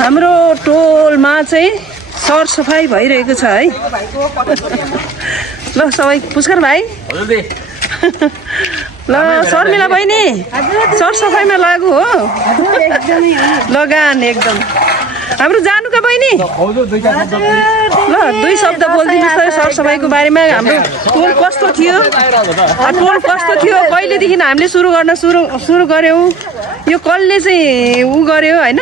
हाम्रो टोलमा चाहिँ सरसफाइ भइरहेको छ है। ल सबै पुष्कर भाइ ल शर्मिला बहिनी सरसफाइमा लागु हो लगान एकदम। हाम्रो जानुका बहिनी ल 2 शब्द बोलिदिनुहोस् त सरसफाइको बारेमा। हाम्रो टोल कस्तो थियो, कहिलेदेखि हामीले सुरु गऱ्यौँ, यो कसले चाहिँ गर्यो होइन?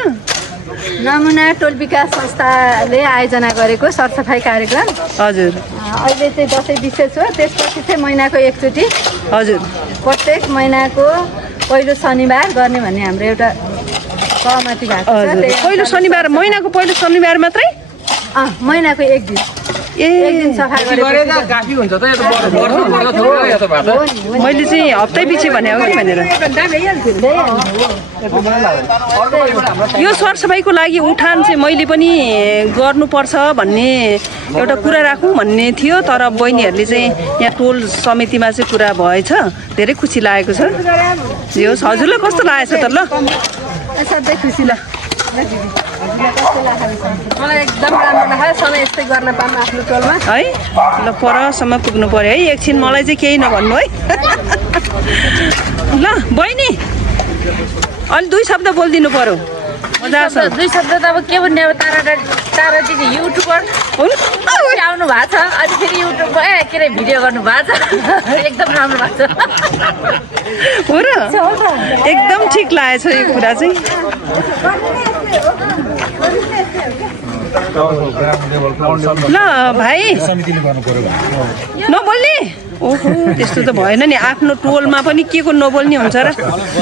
नमुना टोल विकास संस्थाले आयोजना गरेको सरसफाइ कार्यक्रम। हजुर अहिले चाहिँ दसैँ विशेष हो, त्यसपछि चाहिँ महिनाको एकचोटि हजुर प्रत्येक महिनाको पहिलो शनिबार गर्ने भन्ने हाम्रो एउटा सहमति भएको छ। पहिलो शनिबार, महिनाको पहिलो शनिबार मात्रै? महिनाको एक दिन सफा मैले चाहिँ हप्तै पछि भने हो कि भनेर। यो सरसफाइको लागि उठान चाहिँ मैले पनि गर्नुपर्छ भन्ने एउटा कुरा राखौँ भन्ने थियो, तर बहिनीहरूले चाहिँ यहाँ टोल समितिमा चाहिँ कुरा भएछ। धेरै खुसी लागेको छ। जे होस्, हजुरलाई कस्तो लागेको छ त? ल सधैँ खुसी ल मलाई एकदम राम्रो लाग्यो समय यस्तै गर्न पाउनु आफ्नो टोलमा है। ल परसम्म पुग्नु पर्यो है। एकछिन मलाई चाहिँ केही नभन्नु है। ल बहिनी अलि 2 शब्द बोलिदिनु पर्यो। मजा आउँछ। 2 शब्द त अब के भन्ने, अब तारा दिदी युट्युबर आउनु भएको छ, अनि फेरि युट्युबमा के अरे भिडियो गर्नु भएको छ। एकदम राम्रो भएको छ हो र? एकदम ठिक लागेछ यो कुरा चाहिँ। ल भाइ नबोल्ने? ओहो त्यस्तो त भएन नि। आफ्नो टोलमा पनि के को नबोल्ने हुन्छ र?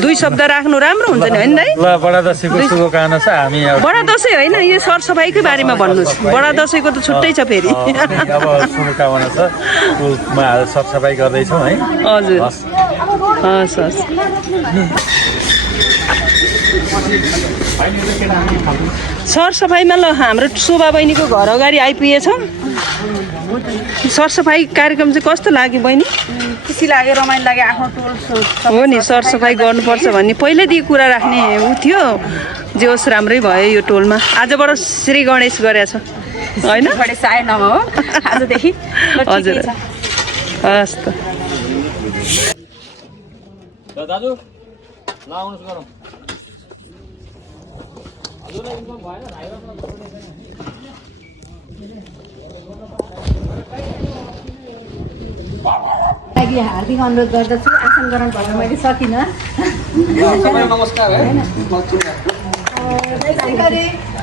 2 शब्द राख्नु राम्रो हुन्छ नि होइन दाइ? ल बडा दशैंको शुभकामना छ। हामी बडा दशैं होइन, यो सरसफाइकै बारेमा भन्नुहोस्। बडा दशैंको त छुट्टै छ फेरि। अब शुभकामना छ। टोलमा सरसफाइ गर्दैछौँ है। हजुर हस् हस्। सरसफाइमा ल हाम्रो शोभा बहिनीको घर अगाडि आइपुगेछ। सरसफाइ कार्यक्रम चाहिँ कस्तो लाग्यो बहिनी? खुसी लाग्यो, रमाइलो लाग्यो। आफ्नो टोल हो नि, सरसफाइ गर्नुपर्छ भन्ने पहिल्यैदेखि कुरा राख्ने ऊ थियो। जे होस् राम्रै भयो यो टोलमा। आजबाट श्री गणेश गरेछ होइन? गणेश आएन हो आजदेखि। हजुर हस् त। दाजु ल आउनुहोस् गरौँ। लागि हार्दिक अनुरोध गर्दछु। आसन ग्रहण गर्न मैले सकिनँ। नमस्कार है।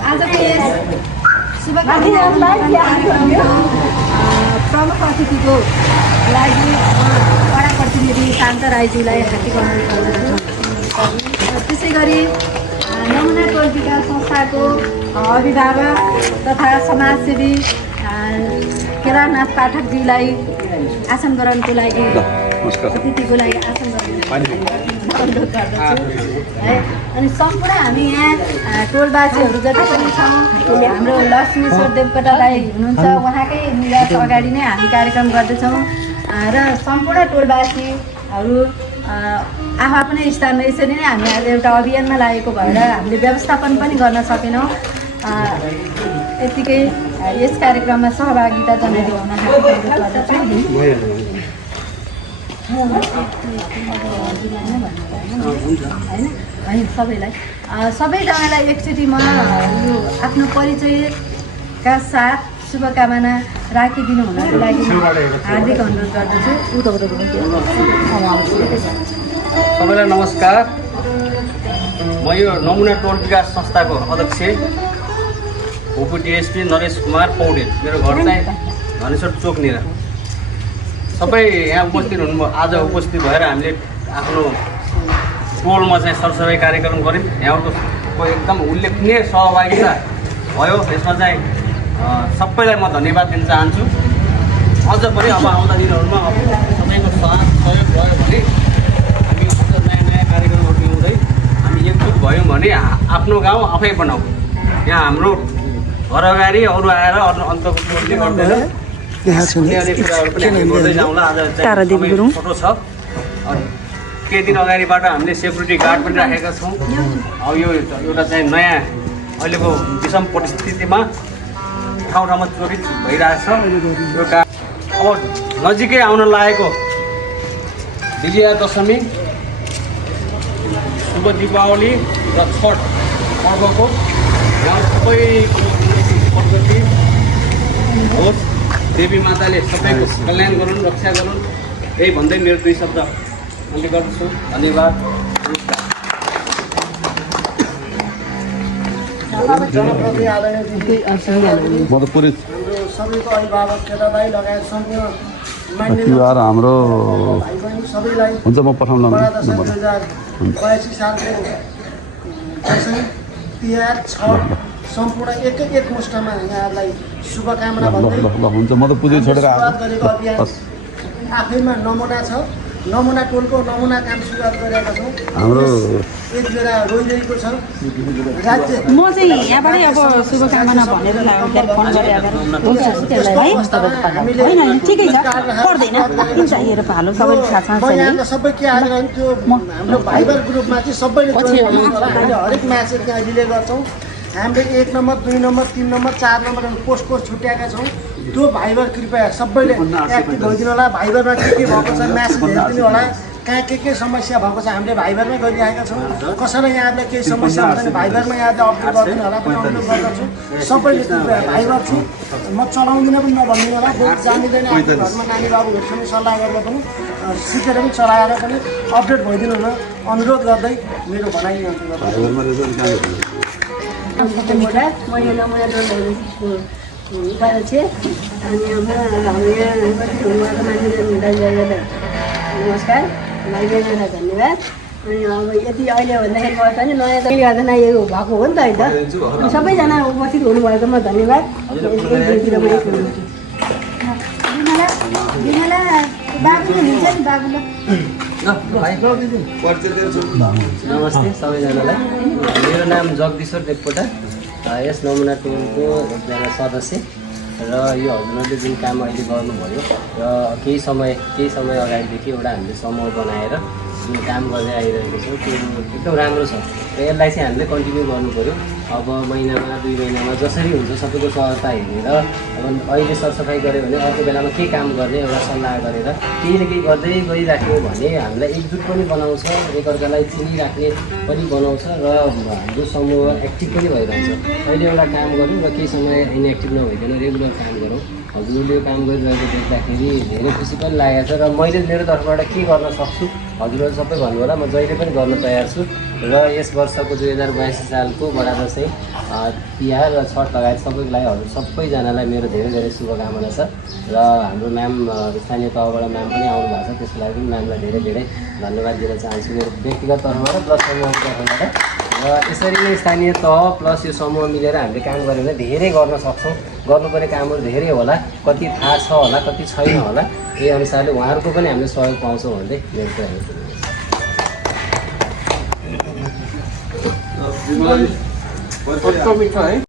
आजको यस प्रमुख अतिथिको लागि वडा प्रतिनिधि शान्त राईज्यूलाई हार्दिक अनुरोध गर्दछु। त्यसै गरी नमुना टोल विकास संस्थाको अभिभावक तथा समाजसेवी केदारनाथ पाठकज्यूलाई आसन ग्रहणको लागि, अतिथिको लागि आसन ग्रहण अनुरोध गर्दछु है। अनि सम्पूर्ण हामी यहाँ टोलवासीहरू जति पनि छौँ, हाम्रो लक्ष्मीश्वर देवकोटा दाइ हुनुहुन्छ, उहाँकै निवास अगाडि नै हामी कार्यक्रम गर्दैछौँ र सम्पूर्ण टोलवासीहरू आफ्नै स्थानमा यसरी नै हामी आज एउटा अभियानमा लागेको भएर हामीले व्यवस्थापन पनि गर्न सकेनौँ। यतिकै यस कार्यक्रममा सहभागिता जनाइदिनु हुन गर्दछु होइन सबैलाई। सबैजनालाई एकचोटि म यो आफ्नो परिचयका साथ शुभकामना राखिदिनु हुनको लागि हार्दिक अनुरोध गर्दछु। सबैलाई नमस्कार। म यो नमुना टोल विकास संस्थाको अध्यक्ष उपु डिएसपी नरेश कुमार पौडेल। मेरो घर चाहिँ धनेश्वर चोकनिर। सबै यहाँ उपस्थित हुनुभयो। आज उपस्थित भएर हामीले आफ्नो टोलमा चाहिँ सरसफाइ कार्यक्रम गऱ्यौँ। यहाँको एकदम उल्लेखनीय सहभागिता भयो। यसमा चाहिँ सबैलाई म धन्यवाद दिन चाहन्छु। अझ पनि अब आउँदा दिनहरूमा सबैको साथ सहयोग भयो भने हामी अझ नयाँ नयाँ कार्यक्रमहरू ल्याउँदै हामी एकजुट भयौँ भने आफ्नो गाउँ आफै बनाऊ। यहाँ हाम्रो घर अगाडि अरू आएर अन्तको टोलले गर्दैन। भन्ने अनेक कुराहरू पनि हामी गर्दै जाउँला। आज तारादेवी चाहिँ गुरुङ। फोटो छ। अनि केही दिन अगाडिबाट हामीले सेक्युरिटी गार्ड पनि राखेका छौँ। अब यो एउटा चाहिँ नयाँ अहिलेको विषम परिस्थितिमा ठाउँ ठाउँमा चोरी भइरहेछ। यो अब नजिकै आउन लागेको विजयादशमी, शुभ दीपावली र छठ पर्वको यहाँ सबैको प्रगति होस्, देवी माताले सबैको कल्याण गरून्, रक्षा गरून्, यही भन्दै मेरो 2 शब्द अन्त्य गर्दछु। धन्यवाद, नमस्कार। जनप्रति आदरणीय म त पुरै सबैको अभिभावक केटालाई लगायत सम्पूर्ण मान्य तिहार हाम्रो भाइ बहिनी सबैलाई हुन्छ म पठाउँला बडा दशैँ 2082 सालको दसैँ तिहार छठ सम्पूर्ण एक मुष्टमा यहाँहरूलाई शुभकामना भन्दै ल हुन्छ म त पुजै छोडेर सुरुवात गरेको अभियान आफैमा नमुना छ। नमुना टोलको नमुना काम सुरुवात गरेका छौँ। हाम्रो एक बेला रोइरहेको छ राज्य। म चाहिँ यहाँबाटै अब शुभकामना भनेर उसलाई फोन गरेँ हुन्छ त्यसलाई है होइन ठिकै छ पर्दैन किन चाहिएर हालो सबैले थाहा छ म यहाँको सबै के आज त्यो हाम्रो भाइबर ग्रुपमा चाहिँ सबैले हामीले हरेक म्यासेज त्यहाँ रिले गर्छौँ। हामीले 1 number 2 number 3 number 4 number post छुट्याएका छौँ। त्यो भाइबर कृपया सबैले एक्टिभ भइदिनु होला। भाइबरमा के भएको छ म्यासेज हेरिदिनु होला। कहाँ के समस्या भएको छ हामीले भाइबरमै गरिरहेका छौँ। कसैलाई यहाँलाई केही समस्या हुन्छ भने भाइबरमा यहाँले अपडेट गरिदिनु होला पनि अनुरोध गर्दछु। सबैले भाइबर छु म चलाउँदिनँ पनि नभनिदिनु होला। जानिँदैन आफ्नो घरमा नानी बाबुहरूसँग सल्लाह गरेर पनि सिकेर पनि चलाएर पनि अपडेट भइदिनु होला अनुरोध गर्दै मेरो भनाइ मैले नमुना टोलको उपाध्यक्ष अनि हाम्रो यहाँ मान्छे नमस्कार भाइ बहिनीलाई धन्यवाद। अनि अब यति अहिले भन्दाखेरि पर्छ नि नयाँ तैँले गर्दा यो भएको हो नि त होइन। सबैजना उपस्थित हुनुभएकोमा धन्यवाद। बाबुले लिन्छ नि बाबुलाई नमस्ते सबैजनालाई। मेरो नाम जगदीश्वर देवकोटा, यस नमुना टोलको एकजना सदस्य र यो हजुरहरूले जुन काम अहिले गर्नुभयो र केही समय अगाडिदेखि एउटा हामीले समूह बनाएर जुन काम गर्दै आइरहेको छौँ त्यो एकदम राम्रो छ र यसलाई चाहिँ हामीले कन्टिन्यू गर्नु पऱ्यो। अब महिनामा 2 महिनामा जसरी हुन्छ सबैको सहजता हेरेर अब अहिले सरसफाइ गऱ्यो भने अर्को बेलामा के काम गर्ने एउटा सल्लाह गरेर केही न केही गर्दै गइराख्यो भने हामीलाई एकजुट पनि बनाउँछ, एकअर्कालाई चिनिराख्ने पनि बनाउँछ र हाम्रो समूह एक्टिभ पनि भइरहन्छ। अहिले एउटा काम गरौँ र केही समय इनएक्टिभ नभइकन रेगुलर काम गरौँ। हजुरले यो काम गरिरहेको देख्दाखेरि धेरै खुसी पनि लागेको छ र मैले मेरो तर्फबाट के गर्न सक्छु हजुरहरू सबै भन्नु होला। म जहिले पनि गर्न तयार छु र यस वर्षको 2082 सालको बडा दशैँ तिहार र छठ लगायत सबैको लागि हजुर सबैजनालाई मेरो धेरै धेरै शुभकामना छ र हाम्रो म्याम स्थानीय तहबाट म्याम पनि आउनु भएको छ, त्यसको लागि पनि म्यामलाई धेरै धेरै धन्यवाद दिन चाहन्छु मेरो व्यक्तिगत तर्फबाट प्लस समूहको तर्फबाट। र यसरी नै स्थानीय तह प्लस यो समूह मिलेर हामीले काम गऱ्यो भने धेरै गर्न सक्छौँ। गर्नुपर्ने कामहरू धेरै होला, कति थाहा छ होला कति छैन होला, यही अनुसारले उहाँहरूको पनि हामीले सहयोग पाउँछौँ भन्दै मेरो कुरा